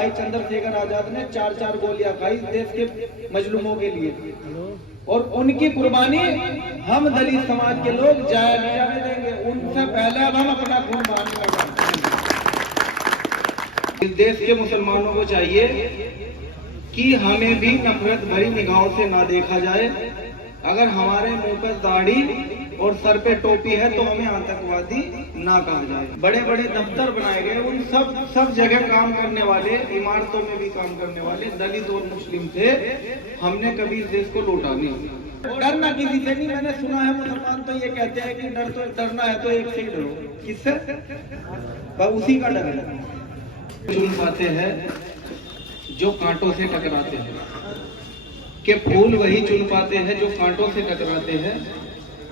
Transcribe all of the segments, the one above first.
भाई चंद्रशेखर आजाद ने 4-4 गोलियां खाई देश के मजलूमों के लिए, और उनकी कुर्बानी हम दलित समाज के लोग जाया नहीं जाने देंगे। उनसे पहले अब हम अपना खून बहाने लगाते हैं। इस देश के मुसलमानों को चाहिए कि हमें भी नफरत भरी निगाहों से ना देखा जाए। अगर हमारे मुंह पर दाढ़ी और सर पे टोपी है तो हमें आतंकवादी ना कहा जाए। बड़े बड़े दफ्तर बनाए गए, उन सब जगह काम करने वाले, इमारतों में भी काम करने वाले दलित और मुस्लिम थे। हमने कभी इस देश को लूटा नहीं। डरना किसी से नहीं। मैंने सुना है मुसलमान तो ये कहते हैं कि डरना है तो एक से ही डरो। किससे? उसी का डर है। चुन पाते हैं जो कांटों से टकराते हैं, कि फूल वही चुन पाते हैं जो कांटों से टकराते हैं।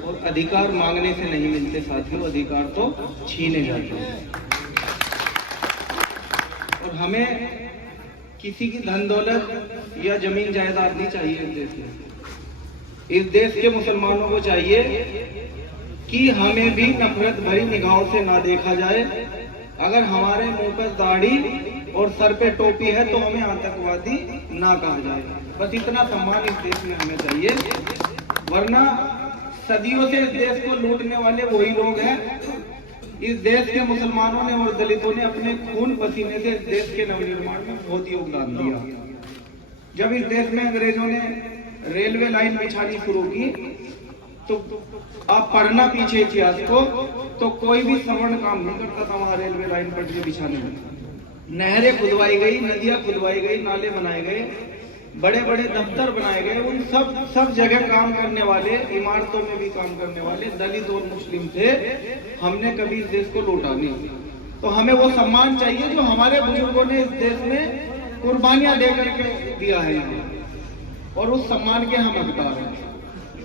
और अधिकार मांगने से नहीं मिलते साथियों, अधिकार तो छीने जाते हैं। और हमें किसी की धन दौलत या जमीन जायदाद नहीं चाहिए इस देश में। इस देश के मुसलमानों को चाहिए कि हमें भी नफरत भरी निगाहों से ना देखा जाए। अगर हमारे मुंह पर दाढ़ी और सर पे टोपी है तो हमें आतंकवादी ना कहा जाए। बस इतना सम्मान इस देश में हमें चाहिए, वरना सदियों से इस देश को लूटने वाले वही लोग हैं। इस देश के मुसलमानों ने और दलितों ने अपने खून पसीने से इस देश के नवनिर्माण में बहुत योगदान दिया। जब इस देश में अंग्रेजों ने रेलवे लाइन बिछानी शुरू की तो आप पढ़ना पीछे इतिहास को, तो कोई भी सवर्ण काम नहीं करता था वहां रेलवे लाइन पटरी बिछाने में। नहरें खुदवाई गई, नदियां खुदवाई गई, नाले बनाए गए, बड़े बड़े दफ्तर बनाए गए। उन सब जगह काम करने वाले, इमारतों में भी काम करने वाले दलित और मुस्लिम थे। हमने कभी इस देश को लूटा नहीं। तो हमें वो सम्मान चाहिए जो हमारे बुजुर्गों ने इस देश में कुर्बानियां दे करके दिया है, और उस सम्मान के हम हकदार हैं।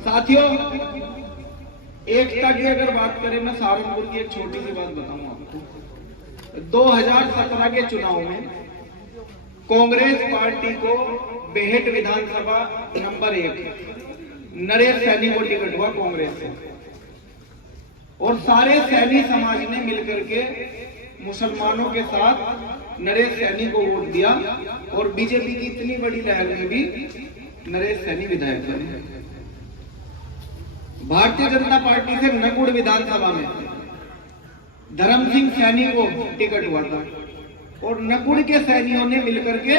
साथियों, एकता की अगर बात करें, मैं सहारनपुर की एक छोटी सी बात बताऊं आपको। 2017 के चुनाव में कांग्रेस पार्टी को बेहट विधानसभा नंबर 1 नरेश सैनी को टिकट हुआ कांग्रेस से, और सारे सैनी समाज ने मिलकर के मुसलमानों के साथ नरेश सैनी को वोट दिया, और बीजेपी की इतनी बड़ी लहर में भी नरेश सैनी विधायक बने। भारतीय जनता पार्टी से नकुड़ विधानसभा में धर्म सिंह सैनी को टिकट हुआ था, और नकुड़ के सैनियों ने मिलकर के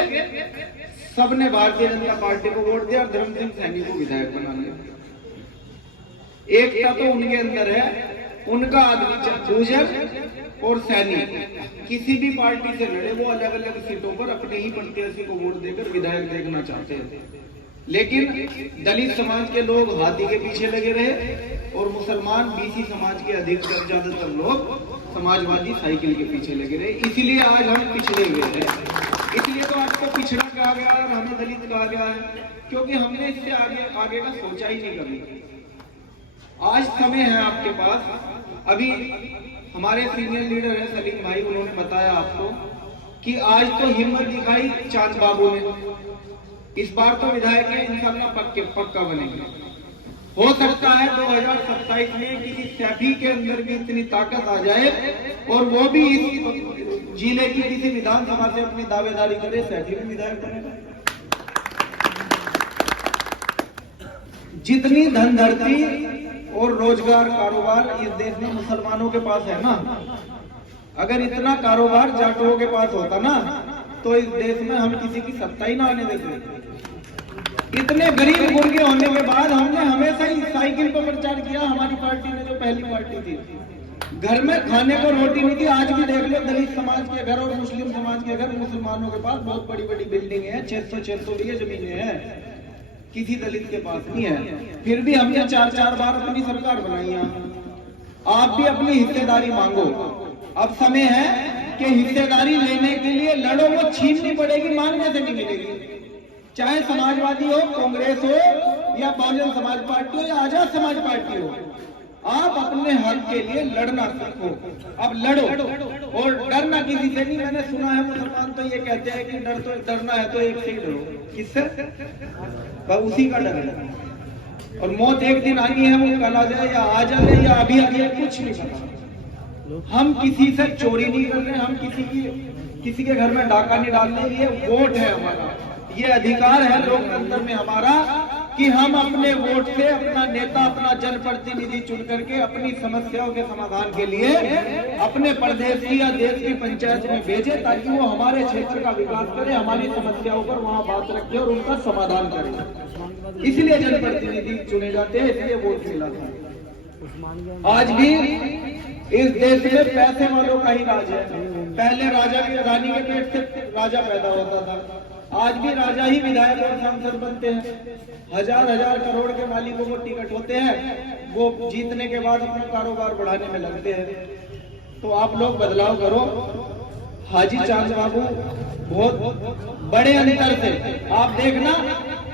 सबने भारतीय जनता पार्टी को वोट दिया और धर्म सिंह सैनी को विधायक बना लिया। एकता तो उनके अंदर है। उनका आदमी पूजक और सैनी किसी भी पार्टी से लड़े, वो अलग अलग सीटों पर अपने ही प्रत्याशी को वोट देकर विधायक देखना चाहते हैं। लेकिन दलित समाज के लोग हाथी के पीछे लगे रहे, और मुसलमान बीसी समाज के अधिकतर ज्यादातर लोग समाजवादी साइकिल के पीछे लगे रहे। इसीलिए आज हम पिछड़े हुए हैं। इसलिए तो आपको पिछड़ा कहा गया है और हमें दलित कहा गया है, क्योंकि हमने इससे आगे का सोचा ही नहीं कभी। आज समय है आपके पास। अभी हमारे सीनियर लीडर है सलीम भाई, उन्होंने बताया आपको कि आज तो हिम्मत दिखाई चांद बाबू ने। इस बार तो विधायक है, इंशाल्लाह पक्का बनेंगे। हो सकता है 2027 में किसी सैफी के अंदर भी इतनी ताकत आ जाए और वो भी इस जिले की किसी विधानसभा से अपनी दावेदारी करे, सैफी भी विधायक बनेगा। जितनी धन धरती और रोजगार कारोबार इस देश में मुसलमानों के पास है ना, अगर इतना कारोबार जाटों के पास होता ना, तो इस देश में हम किसी की सत्ता ही ना आने देते। इतने गरीब गुर्गे होने के बाद हमने हमेशा ही साइकिल पर प्रचार किया। हमारी पार्टी ने, जो पहली पार्टी थी, घर में खाने को रोटी नहीं थी। आज भी देख लो, दलित समाज के घर और मुस्लिम समाज के घर, मुसलमानों के पास बहुत बड़ी बड़ी बिल्डिंग है, 600 बीघे जमीनें हैं, किसी दलित के पास नहीं है। फिर भी हमने 4 बार अपनी सरकार बनाई है। आप भी अपनी हिस्सेदारी मांगो। अब समय है कि हिस्सेदारी लेने के लिए लड़ो, वो छीननी पड़ेगी, मांगने से नहीं मिलेगी। चाहे समाजवादी हो, कांग्रेस हो, या बहुजन समाज पार्टी हो, या आजाद समाज पार्टी हो, आप अपने हक के लिए लड़ना सीखो। अब लड़ो, और डरना किसी से नहीं। मैंने सुना है मुसलमान तो ये कहते हैं कि डरना है तो एक से ही डरो। किससे? उसी का डर है। और मौत एक दिन आनी है, वो कल आ जाए या आ जाए या अभी कुछ नहीं पता। हम किसी से चोरी नहीं कर रहे, हम किसी के घर में डाका नहीं डाल रहे। ये वोट है हमारा, ये अधिकार है लोकतंत्र में हमारा कि हम अपने वोट से अपना नेता, अपना जनप्रतिनिधि चुन करके अपनी समस्याओं के समाधान के लिए अपने प्रदेश की या देश की पंचायत में भेजे, ताकि वो हमारे क्षेत्र का विकास करे, हमारी समस्याओं पर वहां बात रखे और उनका समाधान करे। इसलिए जनप्रतिनिधि चुने जाते हैं, इसलिए वोट मिला था। आज भी इस देश में पैसे वालों का ही राज है। पहले राजा की रानी के पेट से राजा पैदा होता था, आज भी राजा ही विधायक और सांसद बनते हैं। हजार हजार करोड़ के मालिकों को टिकट होते हैं, वो जीतने के बाद अपना कारोबार बढ़ाने में लगते हैं। तो आप लोग बदलाव करो। हाजी चांद बाबू बहुत बड़े अंतर से, आप देखना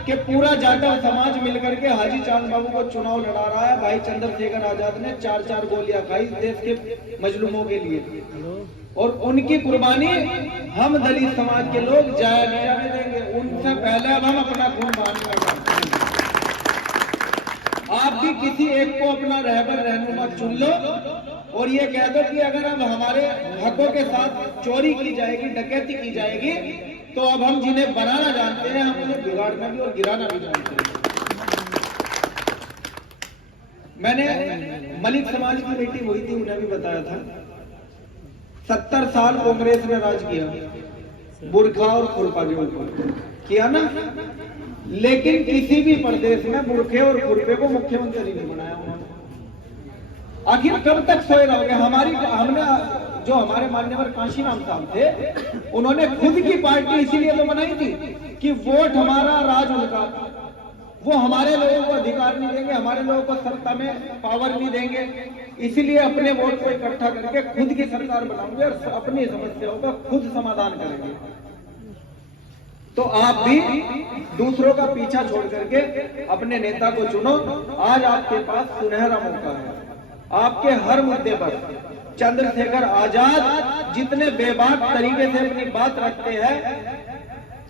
कि पूरा जाटव समाज मिलकर के हाजी चांद बाबू को चुनाव लड़ा रहा है। भाई चंद्रशेखर आजाद ने 4-4 गोलियां खाई देश के मजलूमों के लिए, और उनकी कुर्बानी हम दलित समाज के लोग जाया नहीं जाने देंगे। उनसे पहले अब हम अपना खून बहाने लगा। आप भी किसी एक को अपना रहबर रहनुमा चुन लो और ये कह दो कि अगर अब हमारे हकों के साथ चोरी की जाएगी, डकैती की जाएगी, तो अब हम जिन्हें बनाना जानते हैं हम उन्हें बिगाड़ना भी और गिराना भी जानते हैं। मैंने मलिक समाज की मीटिंग हुई थी, उन्हें भी बताया था 70 साल कांग्रेस ने राज किया, बुरखा और खुरपा के ऊपर किया ना, लेकिन किसी भी प्रदेश में बुरखे और खुरपे को मुख्यमंत्री नहीं बनाया उन्होंने। आखिर कब तक सोए रहोगे? हमने जो हमारे मान्यवर काशीराम साहब थे, उन्होंने खुद की पार्टी इसीलिए तो बनाई थी कि वोट हमारा, राज उनका। वो हमारे लोगों को अधिकार नहीं देंगे, हमारे लोगों को सत्ता में पावर नहीं देंगे, इसीलिए अपने वोट को इकट्ठा करके खुद की सरकार बनाएंगे और अपनी समस्याओं का खुद समाधान करेंगे। तो आप भी दूसरों का पीछा छोड़ करके अपने नेता को चुनो। आज आपके पास सुनहरा मौका है। आपके हर मुद्दे पर चंद्रशेखर आजाद जितने बेबाक तरीके से अपनी बात रखते हैं,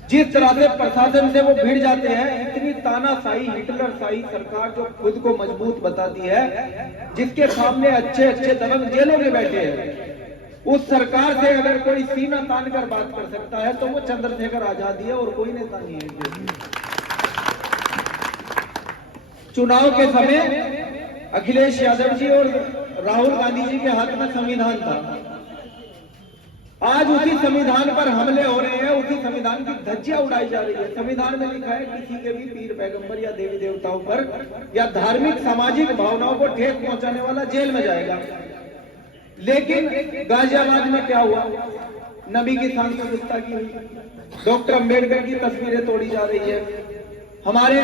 जिस तरह से प्रशासन से वो भिड़ जाते हैं, इतनी तानाशाही हिटलरशाही सरकार जो खुद को मजबूत बताती है, जिसके सामने अच्छे अच्छे दबंग जेलों में बैठे हैं, उस सरकार से अगर कोई सीना तान कर बात कर सकता है तो वो चंद्रशेखर आजाद ही है और कोई नेता नहीं है। चुनाव के समय अखिलेश यादव जी और राहुल गांधी जी के हाथ में संविधान था। आज उसी संविधान पर हमले हो रहे हैं, उसी संविधान की धज्जियां उड़ाई जा रही है। संविधान में लिखा है किसी के भी पीर पैगंबर या देवी देवताओं पर या धार्मिक सामाजिक भावनाओं को ठेस पहुंचाने वाला जेल में जाएगा। लेकिन गाजियाबाद में क्या हुआ? नबी की शान पर गुस्ताखी हुई, डॉक्टर अंबेडकर की तस्वीरें तोड़ी जा रही है, हमारे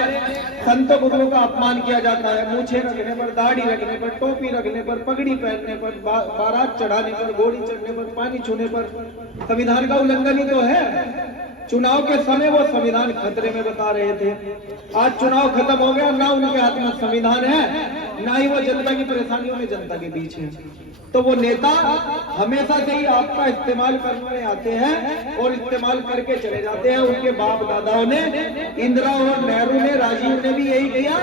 संतों बुजुर्गों का अपमान किया जाता है, मूछें रखने पर, दाढ़ी रखने पर, टोपी रखने पर, पगड़ी पहनने पर, बारात चढ़ाने पर, घोड़ी चढ़ने पर, पानी छूने पर। संविधान का उल्लंघन ही तो है। चुनाव के समय वो संविधान खतरे में बता रहे थे। आज चुनाव खत्म हो गया, ना उनके हाथ में संविधान है, ना ही वो जनता की परेशानियों में जनता के बीच है। तो वो नेता हमेशा से ही आपका इस्तेमाल करने आते हैं और इस्तेमाल करके चले जाते हैं। उनके बाप दादाओं ने, इंदिरा और नेहरू ने, राजीव ने भी यही किया।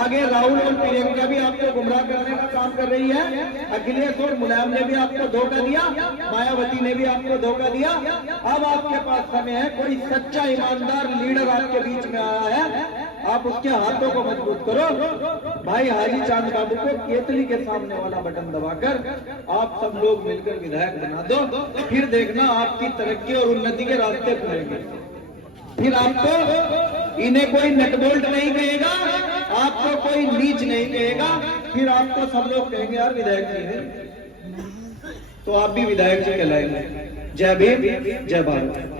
आगे राहुल और प्रियंका भी आपको गुमराह करने का काम कर रही है। अखिलेश और मुलायम ने भी आपको धोखा दिया, मायावती ने भी आपको धोखा दिया। अब आपके पास समय है, कोई सच्चा ईमानदार लीडर आपके बीच में आया है, आप उसके हाथों को मजबूत करो। भाई हाजी चांद बाबू को केतली के सामने वाला बटन दबाकर आप सब लोग मिलकर विधायक बना दो, फिर देखना आपकी तरक्की और उन्नति के रास्ते खुलेंगे। फिर आपको इन्हें कोई नटबोल्ट नहीं कहेगा, आपको कोई नीच नहीं कहेगा, फिर आपको सब लोग कहेंगे यार विधायक जी है, तो आप भी विधायक जी कहलाएंगे। जय भीम, जय भारत।